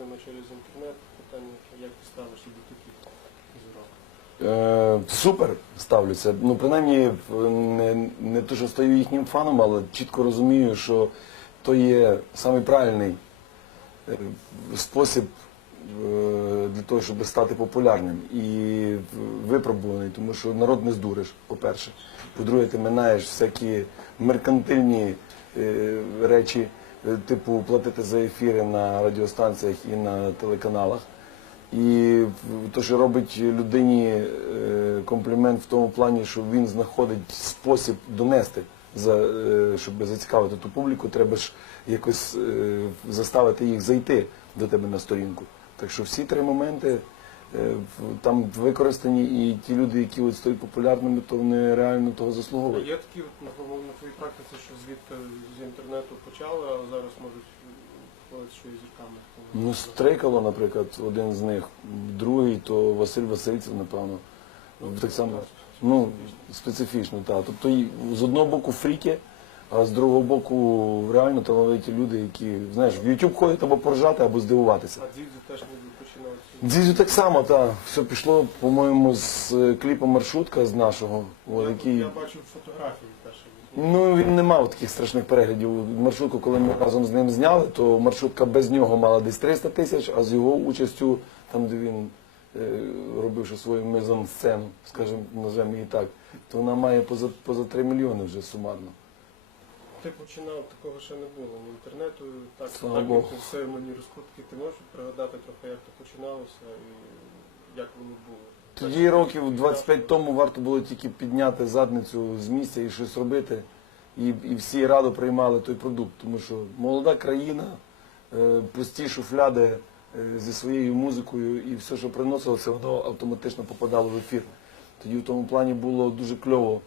Прямо через інтернет питання, як ти ставишся до таких зірок? Е, супер ставлюся. Ну, принаймні, не, не то, що стаю їхнім фаном, але чітко розумію, що то є самий правильний е, спосіб е, для того, щоб стати популярним і випробуваний, тому що народ не здуриш, по-перше. По-друге, ти минаєш всякі меркантильні е, речі, е, типу платити за ефіри на радіостанціях і на телеканалах. І те, що робить людині е, комплімент в тому плані, що він знаходить спосіб донести, е, щоб зацікавити ту публіку, треба ж якось е, заставити їх зайти до тебе на сторінку. Так що всі три моменти е, там використані, і ті люди, які от стають популярними, то вони реально того заслуговують. є такі от, на, на твоїй практиці, що звідти з інтернету почали, а зараз можуть виходити, що і зірками. Ну, Стрикало, наприклад, один з них, другий, то Василь Васильцев, напевно. Так само. Ну, специфічно, так. Тобто з одного боку фріки, а з другого боку реально талановиті люди, які, знаєш, в YouTube ходять або поржати, або здивуватися. А Дзідзю теж починав. Дзізю так само, так. Все пішло, по-моєму, з е, кліпу маршрутка з нашого, Я, який. я бачив фотографії теж. Ну він не мав таких страшних переглядів. Маршрутку, коли ми разом з ним зняли, то маршрутка без нього мала десь 300 тисяч, а з його участю, там де він е, робив ще свою мизансцену, скажімо, назвемо її так, то вона має поза, поза 3 мільйони вже сумарно. Ти починав, такого ще не було. Ні інтернету, так, Слава так Богу. інтенсивно, ні розкрутки. Ти можеш пригадати трохи, як це починалося і як воно було? Тоді років 25 тому варто було тільки підняти задницю з місця і щось робити. І, і всі радо приймали той продукт, тому що молода країна, е, пусті шуфляди е, зі своєю музикою, і все, що приносилося, воно автоматично попадало в ефір. Тоді в тому плані було дуже кльово,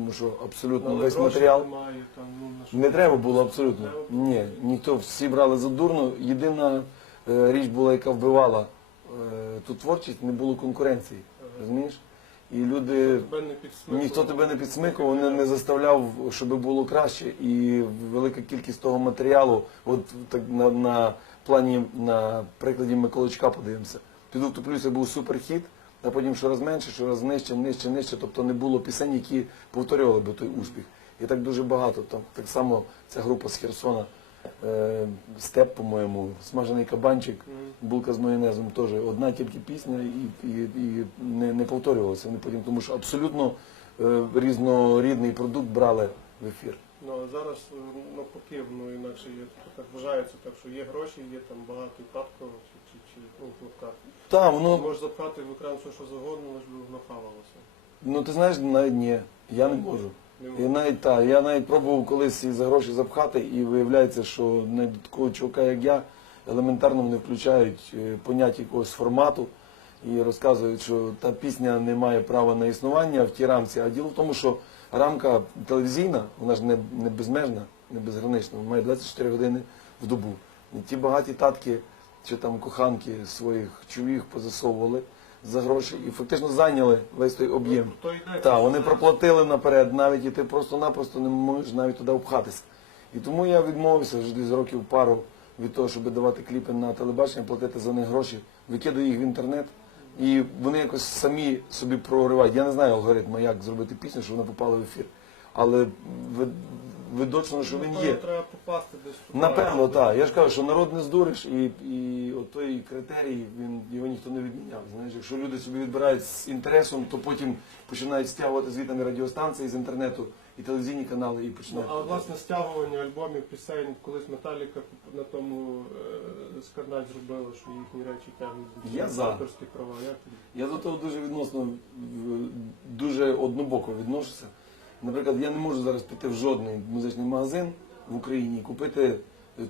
тому що абсолютно Але весь грошей матеріал. Немає, там, ну, на що? Не треба було абсолютно. Треба було. Ні, ніхто всі брали за дурно. Єдина е, річ була, яка вбивала е, ту творчість, не було конкуренції. Ага. Розумієш? І люди. Тебе не. Ніхто тебе не підсмикував, не, не заставляв, щоб було краще. І велика кількість того матеріалу, от так на, на плані, на прикладі Миколичка подивимося. Піду втоплюся був суперхіт, а потім щораз менше, щораз нижче, нижче, нижче. Тобто не було пісень, які повторювали би той успіх. І так дуже багато. Там так само ця група з Херсона, е, Степ, по-моєму, смажений кабанчик. Булка з майонезом теж одна тільки пісня і, і, і не, не повторювалася вони потім, тому що абсолютно е, різнорідний продукт брали в ефір. Ну, а зараз е, навпаки, ну, інакше є, так вважається так, що є гроші, є там багато і татко, чи, чи, чи ну, Ти воно, можеш запхати в екран все, що завгодно, лиш би воно хавалося. ну ти знаєш, навіть ні, я не можу. Не Я навіть та, я навіть пробував колись і за гроші запхати, і виявляється, що навіть до такого чувака, як я, елементарно вони включають е, поняття якогось формату і розказують, що та пісня не має права на існування в тій рамці. А діло в тому, що рамка телевізійна, вона ж не, не безмежна, не безгранична, вона має 24 години в добу. І ті багаті татки чи там коханки своїх чоловік позасовували за гроші і фактично зайняли весь той об'єм. Ну, Так, вони проплатили наперед навіть, і ти просто-напросто не можеш навіть туди впхатися. І тому я відмовився вже десь років пару від того, щоб давати кліпи на телебачення, платити за них гроші, викидаю їх в інтернет, і вони якось самі собі проривають. Я не знаю алгоритму, як зробити пісню, щоб вона попала в ефір. Але видочно, що він є. Треба попасти десь. Напевно, так. Я ж кажу, що народ не здуриш, і, і от той критерій, він, його ніхто не відміняв. Знаєш, якщо люди собі відбирають з інтересом, то потім починають стягувати звідти радіостанції з інтернету і телевізійні канали, і Ну, починають. а власне стягування альбомів, пісень, колись Металіка на тому е, скандаль зробила, що їхні речі тягнуть Я за. авторські права. Як? Я до того дуже відносно в- дуже однобоко відношуся. Наприклад, я не можу зараз піти в жодний музичний магазин в Україні і купити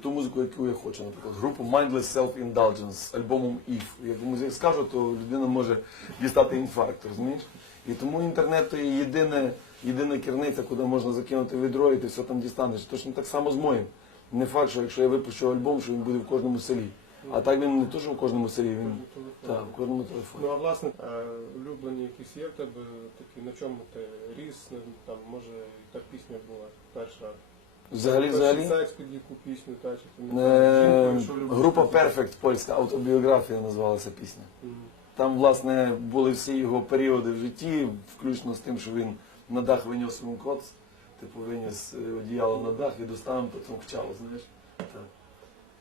ту музику, яку я хочу. Наприклад, групу Mindless Self-Indulgence з альбомом If. Як музик скажу, то людина може дістати інфаркт, розумієш? І тому інтернет то є єдине, єдина керниця, куди можна закинути відро, і ти все там дістанеш. Точно так само з моїм. Не факт, що якщо я випущу альбом, що він буде в кожному селі. А так він не то, що в кожному селі, він так, в кожному телефоні. Ну а власне е, улюблені якісь є в тебе такі, на чому ти ріс, там може і та пісня була перша. Взагалі, взагалі. секс під яку пісню, та, чи ти не Е, Група. Perfect, польська автобіографія називалася пісня. Там, власне, були всі його періоди в житті, включно з тим, що він на дах виніс свій коц, типу виніс е, одіяло на дах і доставив потім вчав, знаєш. Так.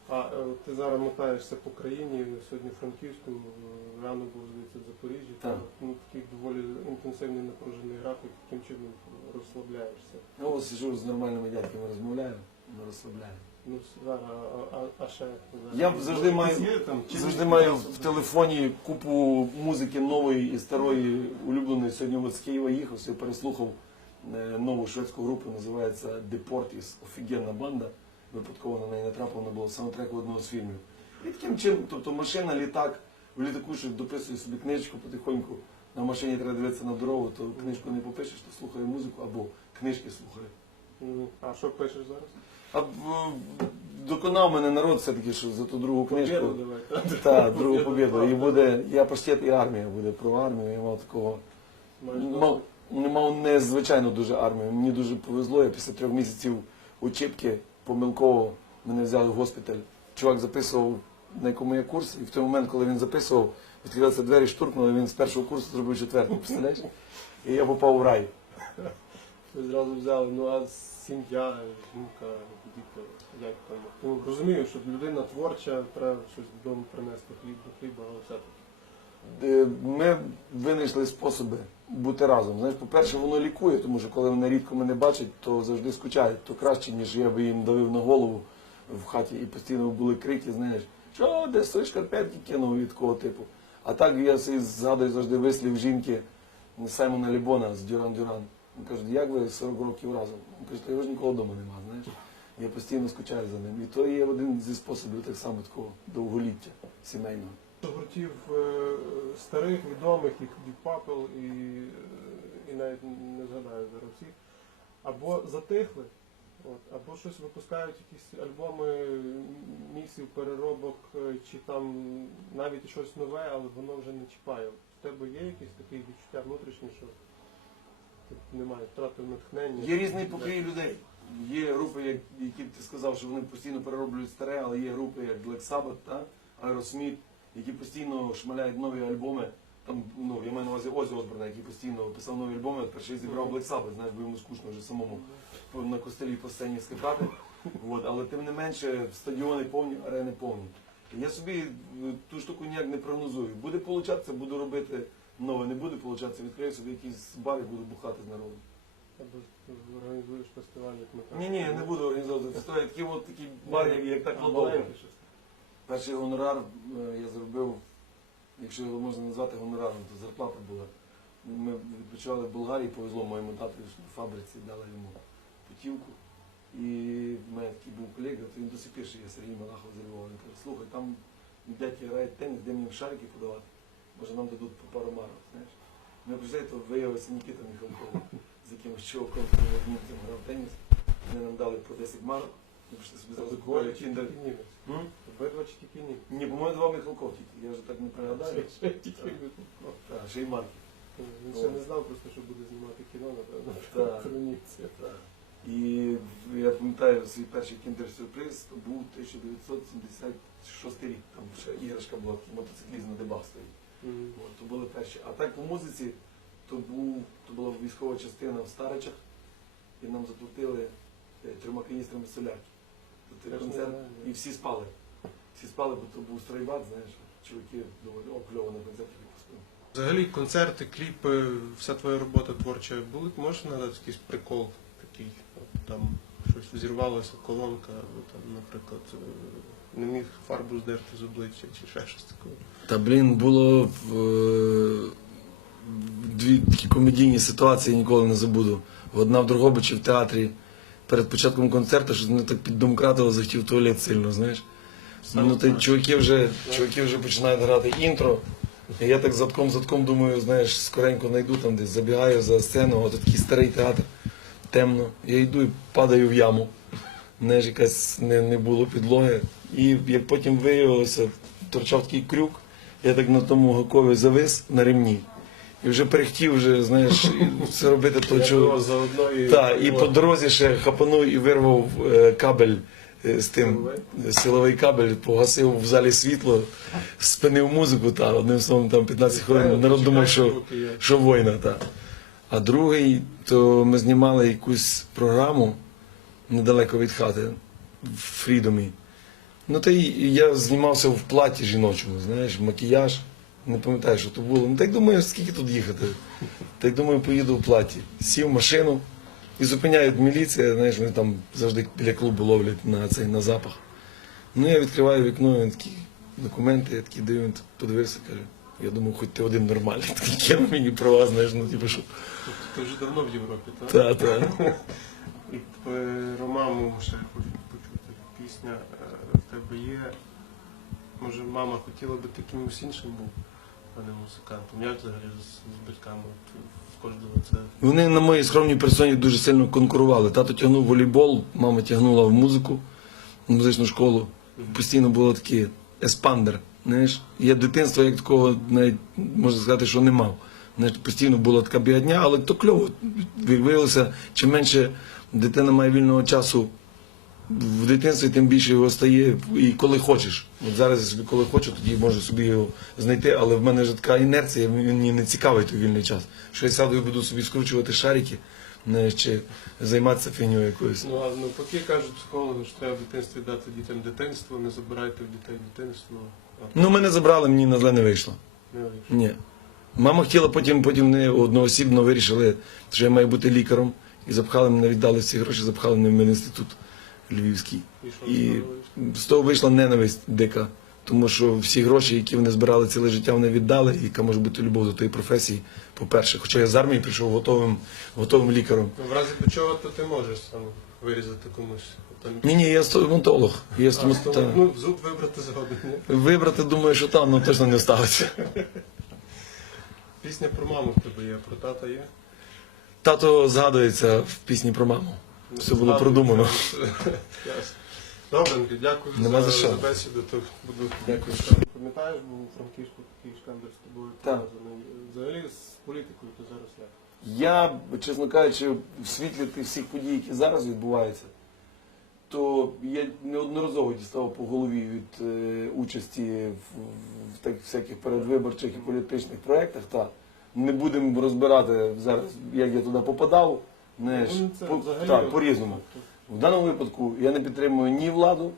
А е, ти зараз мотаєшся по країні, сьогодні Франківську, е, рано був здається в Запоріжжі. Так. Там, ну, такий доволі інтенсивний напружений графік, яким чином розслабляєшся. Ну, ось сижу з нормальними дядьками, розмовляю, не розслабляю. Ну, зараз, а, а, а ще зараз? Я завжди маю, там, завжди маю в телефоні купу музики нової і старої улюбленої. Сьогодні от з Києва їхав, я переслухав е, нову шведську групу, називається Deportis, офігенна банда. Випадково на неї натрапив, вона була саундтреку одного з фільмів. І таким чином, тобто машина, літак, в літаку що дописує собі книжечку потихоньку. На машині треба дивитися на дорогу, то книжку не попишеш, то слухає музику або книжки слухає. А що пишеш зараз? А доконав мене народ все-таки, що за ту другу книжку. Так? Другу побіду. І буде, я паштет і армія буде про армію. Я мав такого. Мав, не мав незвичайно дуже армію. Мені дуже повезло. Я після трьох місяців учебки помилково мене взяли в госпіталь. Чувак записував на якому я курс, і в той момент, коли він записував, відкрилися двері, штуркнули, він з першого курсу зробив четвертий, представляєш? І я попав в рай. Ви зразу взяли, ну а сім'я, жінка, діти, як там? Ну, розумію, що людина творча, треба щось додому принести хліб до хліба, але все-таки. Е, Ми винайшли способи бути разом. Знаєш, по-перше, воно лікує, тому що коли вони рідко мене бачать, то завжди скучають. То краще, ніж я би їм давив на голову в хаті і постійно були крики, знаєш, що де свої шкарпетки кинув від такого типу. А так я згадую завжди вислів жінки Саймона Лібона з Дюран Дюран. Він каже, як ви 40 років разом? Він каже, його ж ніколи вдома нема, знаєш. Я постійно скучаю за ним. І то є один зі способів так само такого довголіття сімейного. Гуртів е, старих, відомих, їх Deep Purple і, і навіть не згадаю зараз всіх, або затихли, от, або щось випускають якісь альбоми місів, переробок, е, чи там навіть щось нове, але воно вже не чіпає. В тебе є якісь такі відчуття внутрішні, що ти немає, втратив натхнення? Є різний покрій людей. Є групи, які ти сказав, що вони постійно перероблюють старе, але є групи, як Black Sabbath? Aerosmith, які постійно шмаляють нові альбоми. Там, ну, я маю на увазі Озі Осборна, який постійно писав нові альбоми, от перший зібрав Black Sabbath, знаєш, бо йому скучно вже самому на костелі по сцені скакати. От, але тим не менше стадіони повні, арени повні. Я собі е, ту штуку ніяк не прогнозую. Буде получатися, буду робити нове, не буде получатися, відкрию собі якийсь бар і буду бухати з народом. Або організуєш фестиваль, як ми Ні, ні, я не буду організовувати фестиваль. Такий от такий бар, як, так щось. Перший гонорар е, я зробив, якщо його можна назвати гонораром, то зарплата була. Ми відпочивали в Болгарії, повезло моєму тату в фабриці, дали йому путівку. І в мене такий був колега, то він до сих пір ще є Сергій Малахов з Львова. Він каже, слухай, там дядьки грають теніс, де мені в шарики подавати. Може нам дадуть по пару марок, знаєш. Ми прийшли, то виявився Нікіта Михалков, з якимось чуваком, який грав теніс. Вони нам дали по 10 марок. Ми чи кіндер. тільки німець? М? Обидва чи тільки німець? Ні, по-моєму, два Михалков тільки. Я вже так не пригадаю. Тільки німець. Так, ще й марки. Він ще не знав просто, що буде знімати кіно, напевно. Так. І я пам'ятаю свій перший кіндер-сюрприз, був 1976 рік. Там ще іграшка була, мотоцикліст на дебах стоїть. Мгм. От, то були перші. А так по музиці, то, був, то була військова частина в Старичах, і нам заплатили е, трьома каністрами солярки. То Я той ж не концерт, і всі спали. Всі спали, бо то був стройбат, знаєш, чуваки думали, о, кльово на концерті поспимо. Взагалі концерти, кліпи, вся твоя робота творча були, можеш надати якийсь прикол такий, от там щось взірвалося, колонка, або там, наприклад, е, не міг фарбу здерти з обличчя чи ще щось таке. Та блін, було е, дві такі комедійні ситуації, ніколи не забуду. Одна в Дрогобичі в театрі перед початком концерту, що мене так піддомкратило, захотів туалет сильно, знаєш. Ну, ти, чуваки, вже, чуваки вже починають грати інтро. І я так задком задком думаю, знаєш, скоренько знайду там десь, забігаю за сцену, от такий старий театр, темно. Я йду і падаю в яму. Знаєш, якась не, не було підлоги. І як потім виявилося, торчав такий крюк, я так на тому гакові завис на ремні. І вже перехтів, вже, знаєш, і все робити то, що. і... Так, і по дорозі ще хапанув і вирвав е, кабель е, з тим Силовий? силовий кабель, погасив в залі світло, спинив музику, та одним словом там 15 хвилин. Народ думав, що, що війна, та. А другий, то ми знімали якусь програму недалеко від хати в Фрідомі. Ну та й я знімався в платі жіночому, знаєш, макіяж. Не пам'ятаю, що то було. Ну так думаю, скільки тут їхати. Так думаю, поїду в платі. Сів в машину і зупиняють міліція, знаєш, вони там завжди біля клубу ловлять на цей на запах. Ну я відкриваю вікно, він такі документи, я такий він подивився, каже. Я думав, хоч ти один нормальний, такий кинув мені права, знаєш, ну типу що. Ти вже давно в Європі, так? Та, та. І про маму ще хочу почути. Пісня е, в тебе є. Може, мама хотіла би ти кимось іншим був, а не музикантом. Як взагалі з, з батьками? В кожного це. Вони на моїй скромній персоні дуже сильно конкурували. Тато тягнув волейбол, мама тягнула в музику, в музичну школу. Постійно було таке еспандер. Знаєш, я дитинства як такого навіть можна сказати, що не мав. Знаєш, постійно була така бігадня, але то кльово. Виявилося, чим менше дитина має вільного часу в дитинстві, тим більше його стає і коли хочеш. От зараз я собі коли хочу, тоді можу собі його знайти, але в мене вже така інерція, мені не цікавий той вільний час. Що я сяду і буду собі скручувати шарики, чи займатися фігньою якоюсь. Ну, а навпаки кажуть психологи, що треба в дитинстві дати дітям дитинство, не забирайте в дітей дитинство. Ну, мене забрали, мені на зле не вийшло. не вийшло. Ні. Мама хотіла, потім, потім вони одноосібно вирішили, що я маю бути лікарем. І запхали мене, віддали всі гроші, запхали мене в медінститут Львівський. І з того вийшла ненависть дика. Тому що всі гроші, які вони збирали ціле життя, вони віддали, і яка може бути любов до тої професії, по-перше. Хоча я з армії прийшов готовим, готовим лікарем. Ну, в разі до чого, то ти можеш сам вирізати комусь. Там, Ні, ні, я стоматолог. Я а, стомат... стомат- та. ну, зуб вибрати згодом. Вибрати, думаю, що там, ну точно не ставиться. Пісня про маму в тебе є, про тата є. Тато згадується в пісні про маму. Все було продумано. Добре, дякую Нема за, за за бесіду. То буду Дякую. Пам'ятаєш, був у Франківську такий шкандаль з тобою пов'язаний. Взагалі з політикою то зараз як? Я, чесно кажучи, в світлі тих всіх подій, які зараз відбуваються, то я неодноразово дістав по голові від е, участі в, в так всяких передвиборчих і політичних проєктах. Та не будемо розбирати зараз, як я туди попадав. Знаєш, це по, взагалі так, по-різному. В даному випадку я не підтримую ні владу,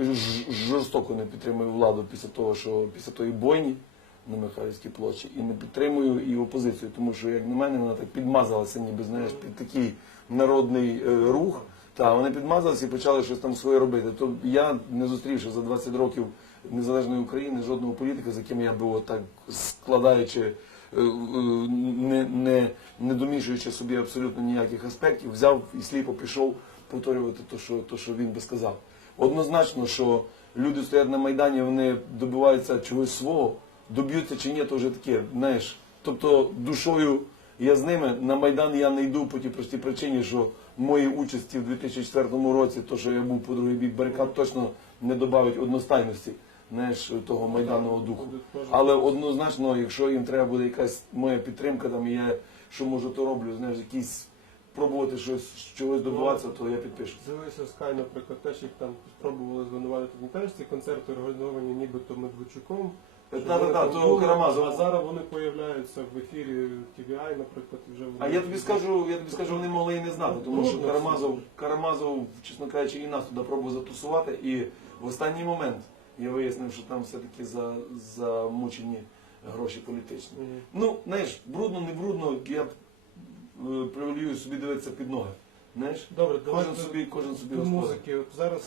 ж- жорстоко не підтримую владу після того, що після тої бойні на Михайлівській площі, і не підтримую і опозицію, тому що, як на мене, вона так підмазалася, ніби знаєш, під такий народний е, рух. Та вони підмазалися і почали щось там своє робити. То я не зустрівши за 20 років незалежної України жодного політика, з яким я би отак складаючи, не, не, не домішуючи собі абсолютно ніяких аспектів, взяв і сліпо пішов повторювати те, що, що він би сказав. Однозначно, що люди стоять на Майдані, вони добиваються чогось свого, доб'ються чи ні, то вже таке, знаєш. Тобто душою я з ними на Майдан я не йду по тій простій причині, що моїй участі в 2004 році, то, що я був по другий бік барикад, точно не додавить одностайності знаєш, того майданного духу. Але однозначно, якщо їм треба буде якась моя підтримка, там і я що можу, то роблю, знаєш, якісь пробувати щось чогось добиватися, то я підпишу. З'явився Скай, наприклад, теж їх там спробували звинуватити. Пам'ятаєш ці концерти організовані нібито Медведчуком. Вони та, там то Карамазов. А зараз вони появляються в ефірі TVI, наприклад, і вже А я тобі скажу, я тобі скажу, вони могли і не знати, тому що Карамазов, Карамазов, чесно кажучи, і нас туди пробував затусувати. І в останній момент я вияснив, що там все-таки за, замучені гроші політичні. Ну, знаєш, брудно, не брудно, я привалюю собі дивитися під ноги. Знаєш, Добре, кожен давай собі, кожен собі до господар. музики. От зараз